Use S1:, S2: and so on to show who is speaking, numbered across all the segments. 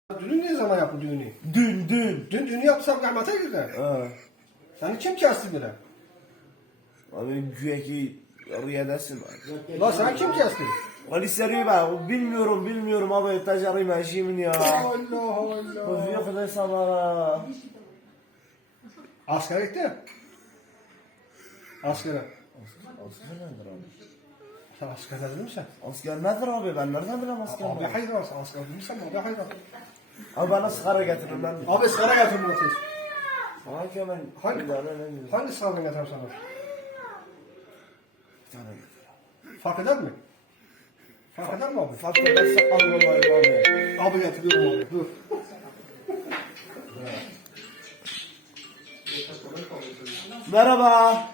S1: Düğünü ne zaman yaptın düğünü?
S2: Dün.
S1: Dün düğünü yapsam kıymete gider. Seni kim kesti bile?
S2: Abi güya ki riyadesin.
S1: La sen kim kesti?
S2: Ali seri ben bilmiyorum abi tecari meşimin ya.
S1: Allah Allah.
S2: Of yok da sabara.
S1: Askere gitti. Askere.
S2: Asker nedir abi?
S1: Sen asker dedin mi sen?
S2: Asker nedir abi? Ben nereden bileyim asker
S1: Abi
S2: nedir?
S1: hayır varsa asker dedin mi sen? Abi hayır var.
S2: Abi bana sigara getirin lan.
S1: Abi sigara getir bunu siz.
S2: Sana ki ben
S1: Hangi-
S2: bir tane ne diyeyim?
S1: Hangi sigaranı getireyim sana?
S2: Bir tane getir.
S1: Fark eder mi? Fark eder mi abi?
S2: Fark ederse almayayım abi.
S1: Abi getiriyorum abi. Dur.
S2: Merhaba.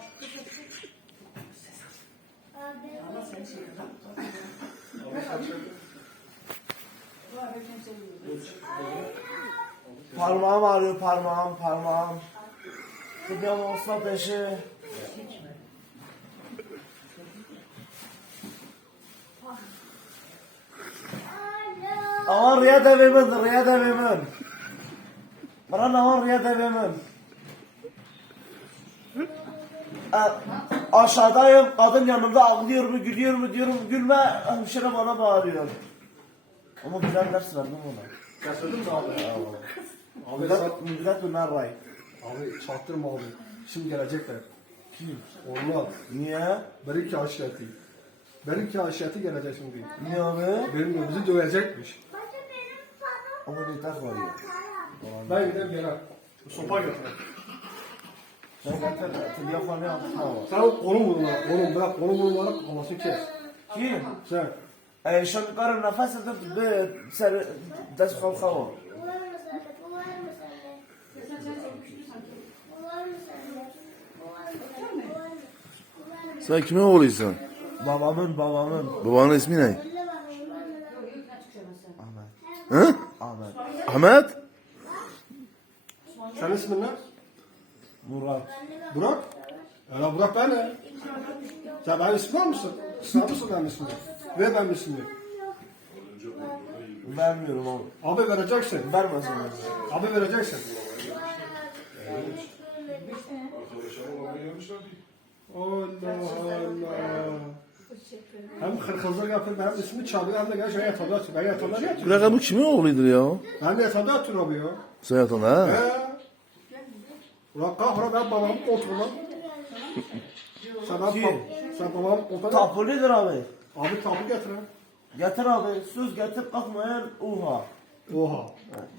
S2: Parmağım ağrıyor parmağım. Gidiyorum olsa peşi. Aman riyad evimin. Bana aman riyad evimin. Aşağıdayım, kadın yanımda ağlıyor mu, gülüyor mu diyorum, gülme, hemşire bana bağırıyor. Ama güzel ders verdim ona.
S1: Getirdin mi abi? Abi
S2: Millet bunlar ray.
S1: Abi çaktırma abi. Şimdi gelecekler.
S2: Kim?
S1: Olmaz.
S2: Niye?
S1: Benimki aşireti. Benimki aşireti gelecek şimdi.
S2: Niye abi?
S1: Benim bizi dövecekmiş.
S2: Ama ne tak var ya.
S1: Ben gideyim gelen. Sopa getir.
S2: Sen getir, telefonu yapma var.
S1: Sen onu vurma. Onu bırak. Onu vurma. Kafasını kes.
S2: Kim?
S1: Sen.
S2: Şarkıların nefes edip bir ser ders kalka var.
S3: Sen kimin oğluysun?
S2: Babamın.
S3: Babanın ismi ne?
S2: Ahmet.
S3: Hı?
S2: Ahmet.
S3: Ahmet?
S1: Senin ismin ne?
S2: Murat.
S1: Burak. Ya Burak ben ne? Sen benim ismim var mısın? Sınav mısın benim ismimi? Ver benim ismimi.
S2: Vermiyorum abi.
S1: Abi vereceksin.
S2: Vermesin.
S1: Abi vereceksin. Allah Allah. Hem hırkızlık yapıp hem ismi çalıyor hem de gel şöyle yatağında atıyor. Ben yatağında ne yatıyorum?
S3: Bırak bu kimin oğluydur ya?
S1: Ben de yatağında atıyorum abi ya.
S3: Sen yatan ha?
S1: Ulan kahra ben babamın koltuğuna. Sen babamın koltuğuna.
S2: Tapulidir abi.
S1: Abi tabu getir ha.
S2: Getir abi. Söz getir kalkmayan uha.
S1: Oha.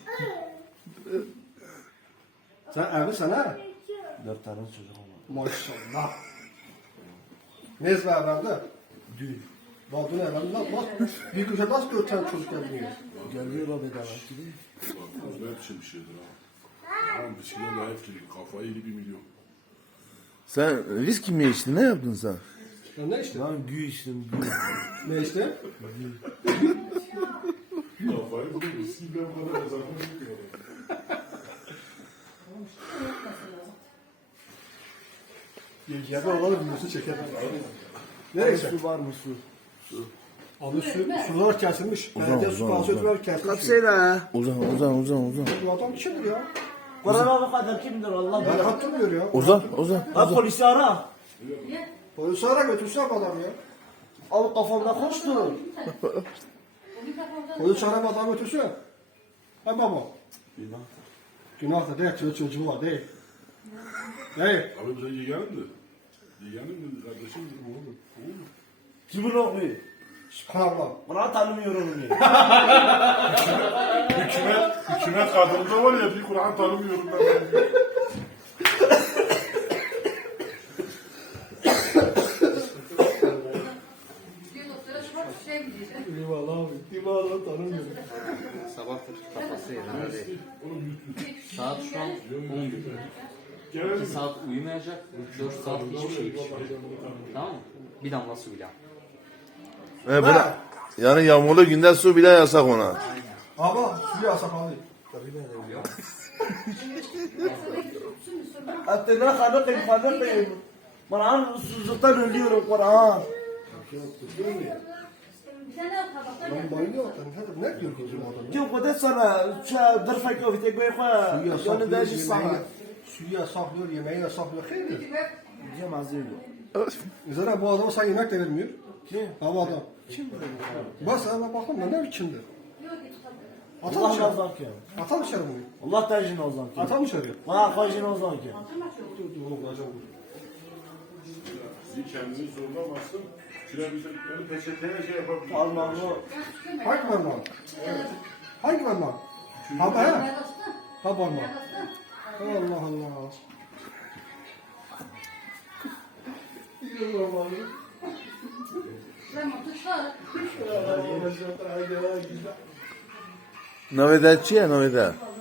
S1: Sen evlisin ha?
S2: 4 tane çocuk var.
S1: Maşallah. Ne evlendi?
S2: Dün.
S1: Bak dün evlendi. Bak bir köşe nasıl 4 tane çocuk evleniyor?
S2: Geliyor abi demek ki.
S4: Ne biçim bir şeydir ha. Tamam bir şeyden daha etkili. Kafayı gibi milyon.
S3: Sen viski mi içtin? Ne yaptın sen?
S1: Ya ne işte?
S2: Lan gü içtim gü.
S1: Ne işte?
S4: Kafayı bunu viskiyle bu kadar azaltmak yok.
S1: Yenge olalım bilmiyorsun çekelim. Nereye
S2: Su var mı su?
S1: Abi sular kesilmiş. Belediye su kanserler kesilmiş.
S2: Kapsayla.
S3: Uzan.
S1: Bu adam kimdir ya?
S2: Kur'an abi kadar kimdir Allah
S1: Ben
S2: bilir.
S1: hatırlamıyor ya.
S3: Uzan.
S2: Ha polisi ara.
S1: Polisi ara götürsün adam ya.
S2: Abi kafamda koştu.
S1: Polis ara adam götürsün. Hay baba. Günah da değil, çocuğu var değil. Değil.
S4: Abi sen yeğenim de. Yeğenim de kardeşim de oğlum.
S2: Kimin oğlu?
S1: Subhanallah.
S2: Bana tanımıyorum onu.
S4: Hükümet kadrında var ya bir Kur'an tanımıyorum ben.
S1: Eyvallah abi. Eyvallah tanımıyorum.
S5: Sabahtır kafası yedi hadi.
S4: Oğlum
S5: Saat şu an 11.
S4: gelelim.
S5: 2 saat uyumayacak, 4 saat hiçbir şey içmeyecek. Tamam mı? Bir damla su bile.
S3: Böyle, yani yağmurlu günde su bile yasak ona.
S1: Ama suyu asak abi.
S2: Atına kanıkayım. Bana susuzluktan ölüyorum Kur'an.
S1: Ben bayılıyorum. Ne diyor kızım adam?
S2: Diyor bu da sana dırfak o vitek böyle koy. Yani da hiç sana.
S1: Suyu yasaklıyor, yemeği yasaklıyor. Hayır.
S2: Diyem az değil.
S1: Zaten bu adama sen yemek de vermiyor.
S2: Kim?
S1: Ha bu adam. Kim? Bas sana bakalım ben ne kimdir? Atam
S2: Allah
S1: dışarı.
S2: razı ki.
S1: Atam dışarı bunu.
S2: Allah tacını ozan ki.
S1: Atam dışarı.
S2: Bana kajını ozan ki.
S1: Dur oğlum bacağım vur.
S4: Sizi kendini zorlamazsın. Küçülebilecekleri peçeteye şey yapabilir.
S2: Allah'ım o.
S1: Hangi parmağın? Hangi parmağın? Ha bu he? Ha parmağın. Allah Allah.
S3: Novedetçi ya novede.